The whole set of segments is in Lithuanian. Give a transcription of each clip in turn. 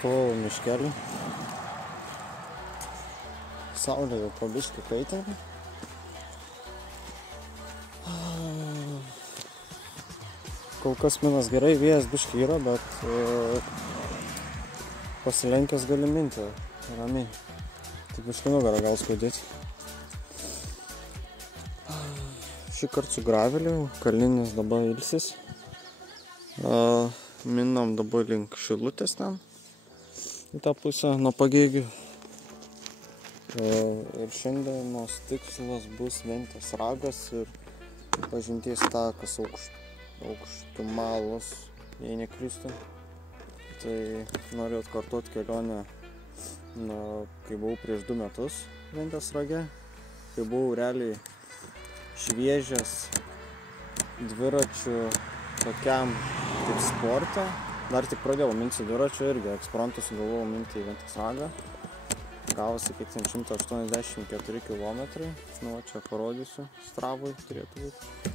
Stovau miškelį. Saulė jau po biškį kaitina. Kol kas minas gerai, vėjas biškį yra, bet pasilenkęs gali minti ramiai. Tik biškį nugarą gal skaudėti. Šį kartą su graveliu, kalninis dabar ilsis. Minam dabar link Šilutės ten, į tą pusę nuo Pagėgių. Ir šiandienos tikslas bus Ventės ragas ir pažinties takas Aukštumalos, jei neklystu. Tai noriu atkartoti kelionę, kai buvau prieš 2 metus Ventės rage, kai buvau realiai šviežias dviračių tokiam kaip sportą. Dar tik pradėjau minti dviračių irgi, ekspromtu sugalvojau minti į Ventės ragą. Gavosi kiek 184 kilometrai, va čia parodysiu, Stravoj turėtų būti.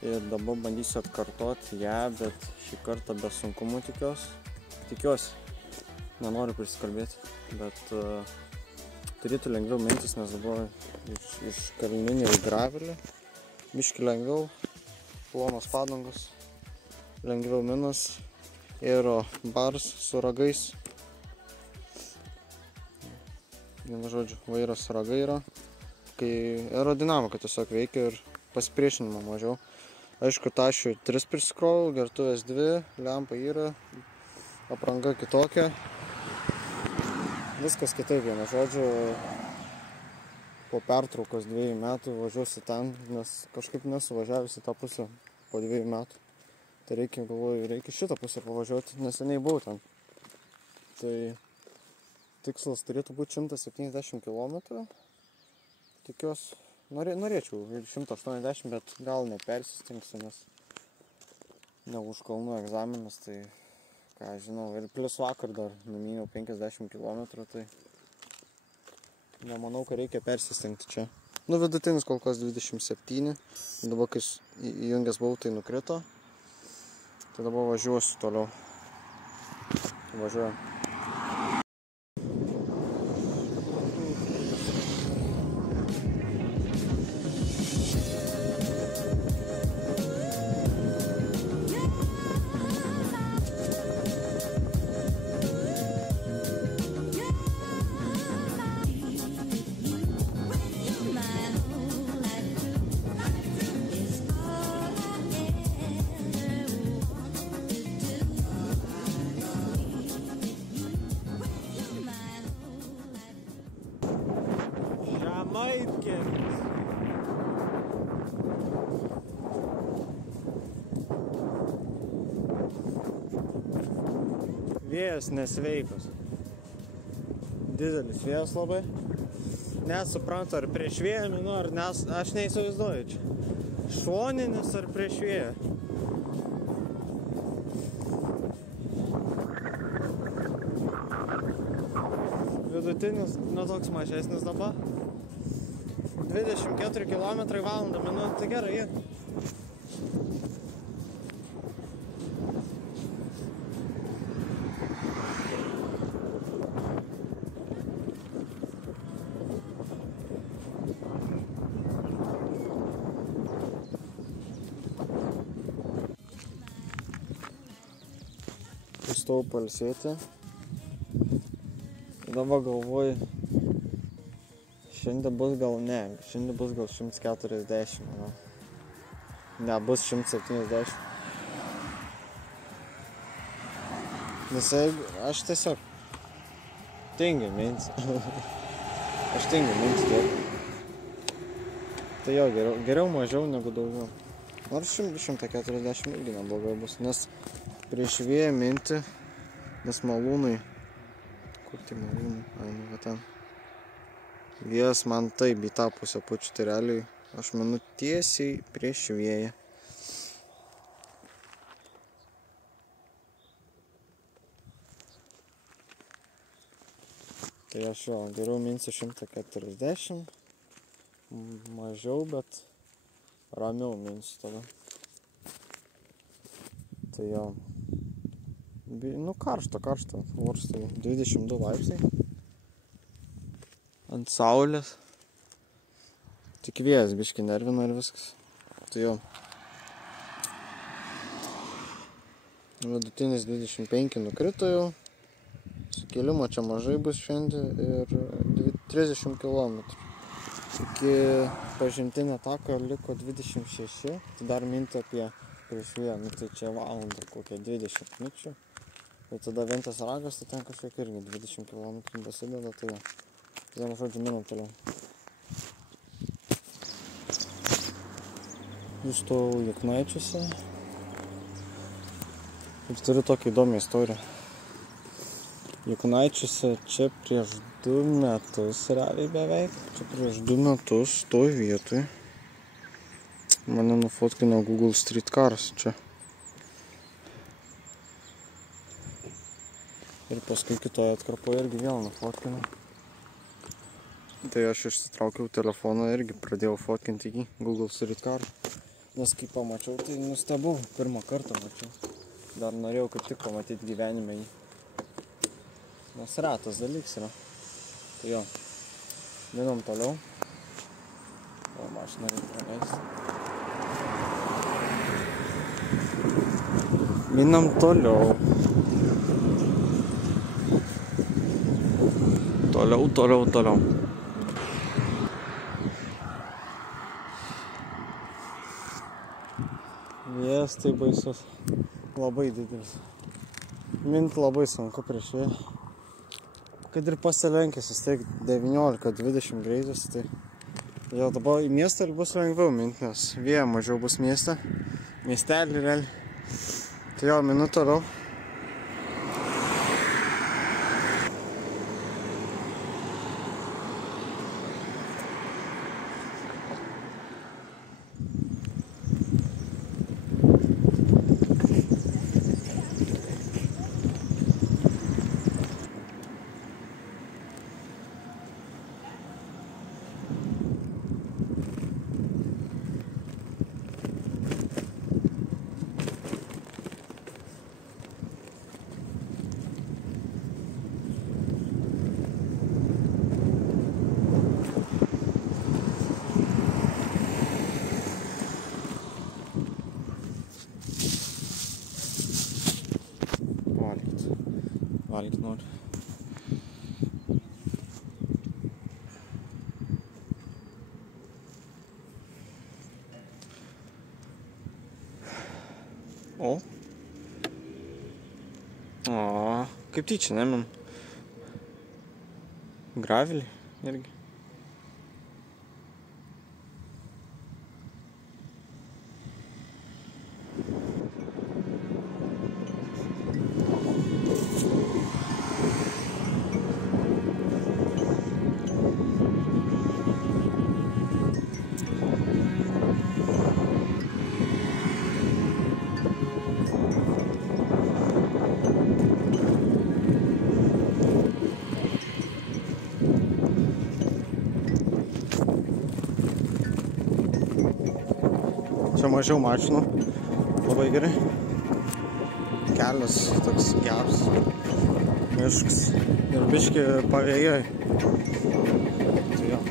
Ir dabar bandysiu atkartoti ją, bet šį kartą be sunkumų tikiuosi. Nenoriu prisikalbėti, bet turėtų lengviau mintis, nes dabar iš kalninio į gravelį. Biškį lengviau, plonos padangos, lengviau minas, aero bars su ragais. Vienu žodžiu, vairas ragai yra, kai aerodinamika tiesiog veikia ir pasipriešinimo mažiau. Aišku, tašių 3 prisikrovau, gertuvės 2, lempa yra, apranga kitokia. Viskas kitaip, vienu žodžiu, po pertraukos 2 metų važiuosi ten, nes kažkaip nesuvažiavęs į tą pusę po 2 metų. Tai reikia šitą pusę pavažiuoti, neseniai buvau ten. Tai tikslas turėtų būti 170 km. Tikiuosi, norėčiau 180, bet gal nepersistengsiu, nes ne už kalnų egzaminas, tai ką žinau. Ir plius vakar dar numyniau 50 km, tai nemanau, kad reikia persistengti čia. Vidutinis kol kas 27, dabar kai įjungęs buvau, tai nukrito. Tai dabar važiuosiu toliau. Važiuoju. Vėjas nesveikas. Didelis vėjas labai. Nesuprantu, ar prieš vėją minu, ar nes... Aš neįsivaizduoju čia. Šoninis ar prieš vėją. Vidutinis, toks mažesnis dabar. 24 km/h minu, tai gerai. Stovau palsėti. Dabar galvoju, šiandien bus gal 140. Ne, bus 170. Nes aš tiesiog tingiu minti. Aš tingiu minti tiek. Tai jo, geriau mažiau negu daugiau. Nors 140 irgi neblogai bus, nes prieš vėją minti, nes malūnai, kur tai malūnai, va ten, vėjas man taip į tą pusę pučiu, tai realiai aš minu tiesiai prieš vėją. Tai aš jo, geriau minsiu 140, mažiau, bet ramiau minsiu tada. Tai jo, Nu, karšta. Vorstai 22 laipsniai. Ant saulės. Tik vėjas biškį nervina ir viskas. Tai jau. Vidutinis 25 nukrito jau. Sukėlimo čia mažai bus šiandien ir 30 km. Iki pažintinio tako liko 26. Tai dar minti apie prieš vėją. Nu, tai čia valandą kokia 20 minučių. Ir tada Ventės ragas, tai ten kažkiek irgi 20 km dasideda. Tai jau. Vienu žodžiu minam toliau. Jūs to Juknaičiuose. Ir turiu tokią įdomią istoriją. Juknaičiuose čia prieš 2 metus, realiai beveik. Čia prieš 2 metus toj vietoj. Mane nufotkino Google Street Cars čia. Ir paskui kitoje atkarpoje irgi vėl nufotkino. Tai aš išsitraukiau telefoną irgi pradėjau fotkinti į Google Street Car. Nes kai pamačiau, tai nustebau. Pirmą kartą mačiau. Dar norėjau kaip tik pamatyti gyvenime jį. Nes retas dalyks yra. Tai jo. Minam toliau. O mašiną reikia praleisti. Minam toliau. Toliau. Vėjas tai baisus. Labai didelis. Mint labai sunku prieš vėją. Kad ir pasilenkęs, vis tiek 19-20 greitis, tai jau dabar į miestą bus lengviau mint, nes vėja mažiau bus mieste. Miestelį realiai. Tai jau minu toliau. Valgyt noriu. O. Kaip tyčia, nemim. Gravelį irgi. Čia mažiau mašinų, labai gerai. Kelias toks geras, miškas ir biškį pavėjai. Tai jo.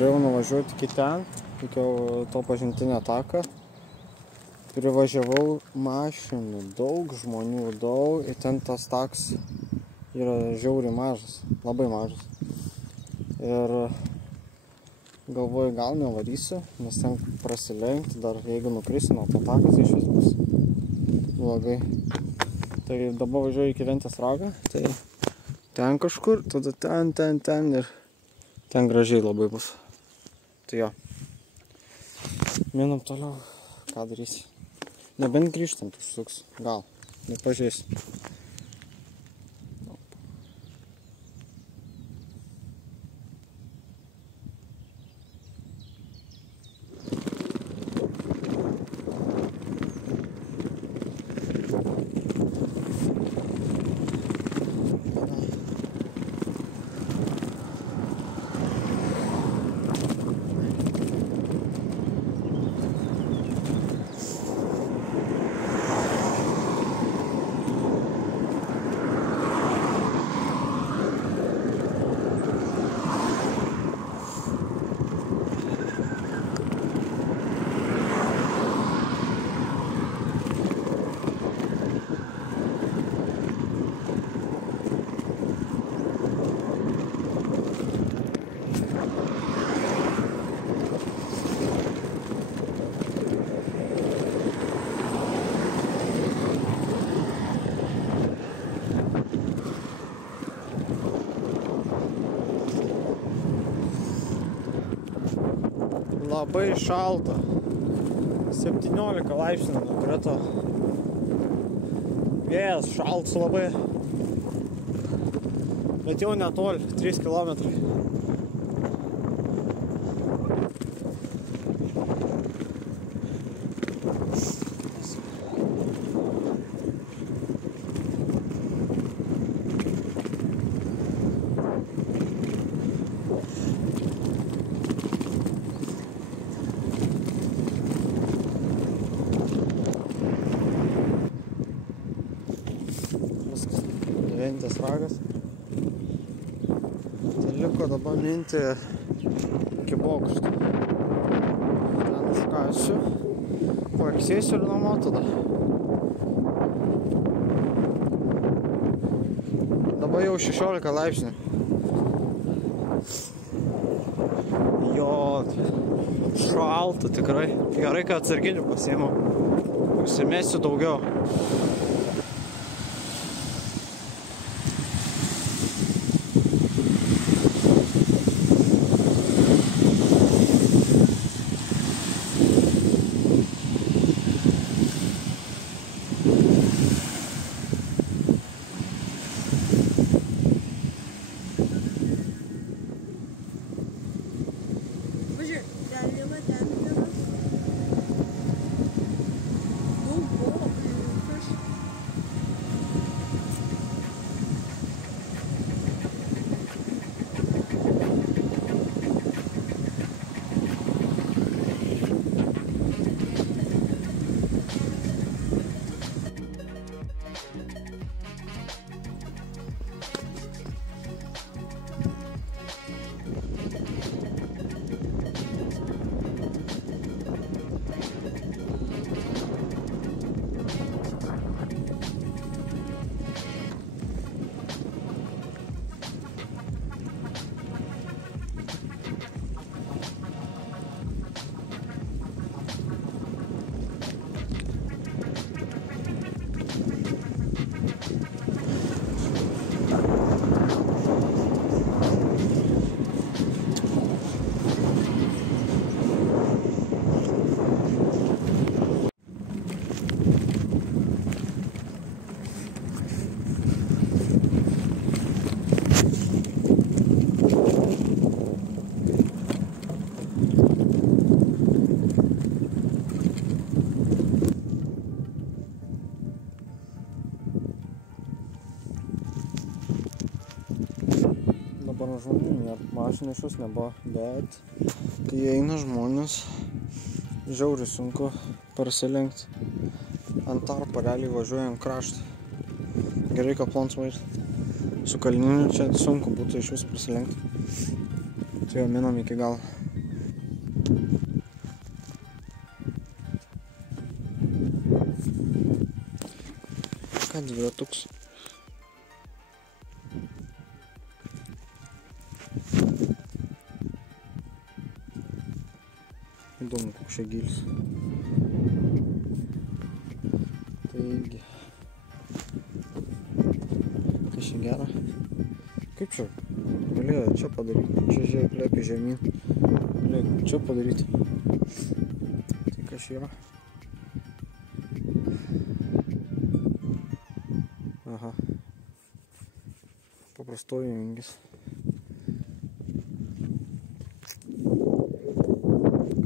Norėjau nuvažiuoti iki ten, iki to pažintinio taką. Privažiavau mašinų, daug žmonių, daug. Ir ten tas taks yra žiauriai mažas, labai mažas. Ir galvoju, gal nevarysiu, nes ten prasilenkti dar, jeigu nukrisi nuo to takas, iš vis bus blogai. Tai dabar važiuoju iki Ventės ragą, tai ten kažkur, tada ten ir ten gražiai labai bus. Tai jo. Minam toliau, ką darysi. Nebent grįžtant užsuks, gal, nepažiūrėsi. Labai šalta, 17 laipsnių nukrito, vėjas šaltas labai, bet jau netoli, 3 kilometrai. Ventės ragas. Tai liko dabar minti iki bokšto. Ten užkasiu, pailsėsiu ir namo tada. Dabar jau 16 laipsnių. Jo, šalta tikrai. Gerai, kad atsarginių pasiėmiau. Užsimesiu daugiau. Žmonių, net mašinų iš vis nebuvo, bet kai eina žmonės, žiauriai sunku prasilenkti. Ant tarpo realiai važiuoja ant kraštą. Gerai, kad plons vaizdas. Su kalniniu čia sunku būtų iš vis prasilenkti. Tai jau minam iki galo. ką, dviratuks. Įdomu, koks čia gilis. Taigi. Kas čia gera? Kaip čia? Galėjo čia padaryti. Čia žiūrėk, lepi žemyn. Galėjo čia padaryti. Tai kas čia yra? Aha. Paprastoji vingis.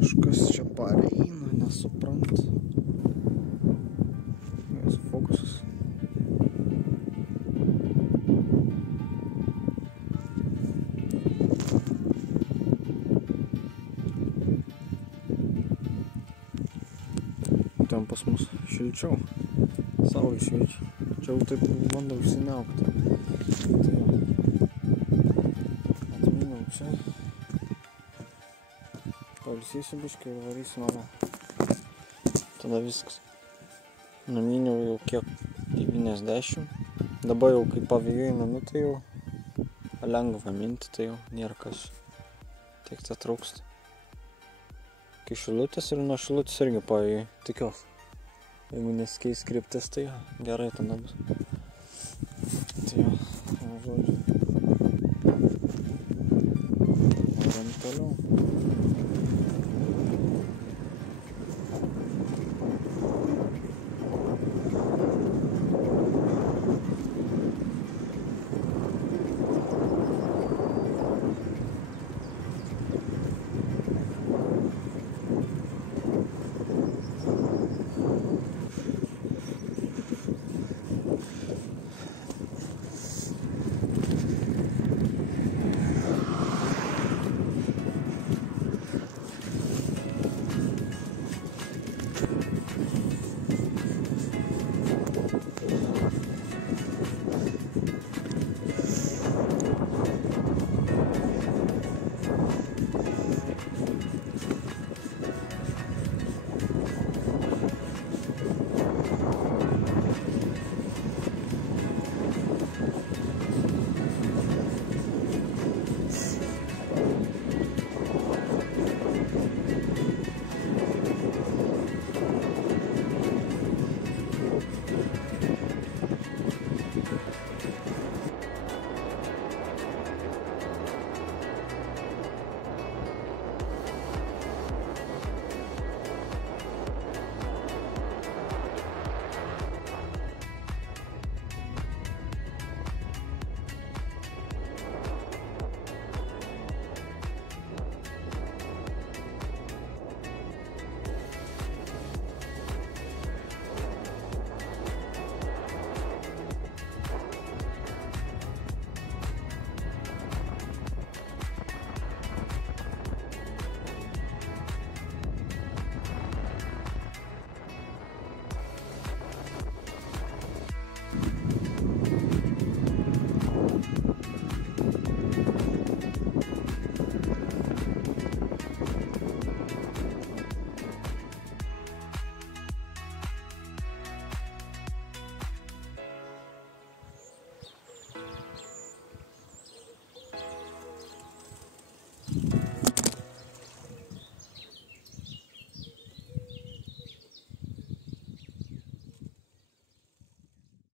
Kažkas čia pareina, nesuprant. Nes fokusas. Ten pas mus šilčiau. Saulė šviečia. Čia jau taip bandau užsiniaukti. Tai atminiau čia. Pailsėsiu biškai ir varysiu namo. Tada viskas. Numiniau jau kiek 90. Dabar jau kaip po 2 minutų jau lengva minti, tai jau nėra kas tiek tą trūksta. Kai šilutės ir nuo šilutės irgi pavėjai, tikiuosi. Jeigu nesikeis kryptis, tai gerai tada bus. Tai jau, žodžiu. Važiuojam toliau.